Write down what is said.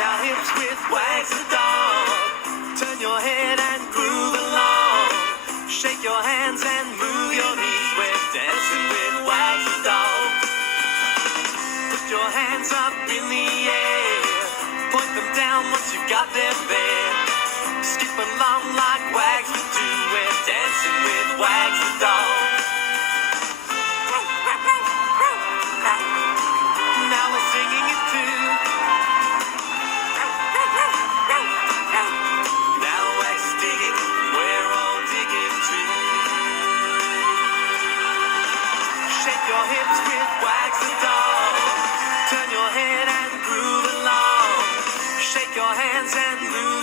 our hips with Wags the dog. Turn your head and groove along. Shake your hands and move your knees. We're dancing with Wags the dog. Put your hands up in the air. Point them down once you've got them there. Skip along like Wags would do. We're dancing with Wags the dog. Now we're singing it too. Now Wags is digging, we're all digging too. Shake your hips with Wags the dog. Turn your head and groove along. Shake your hands and move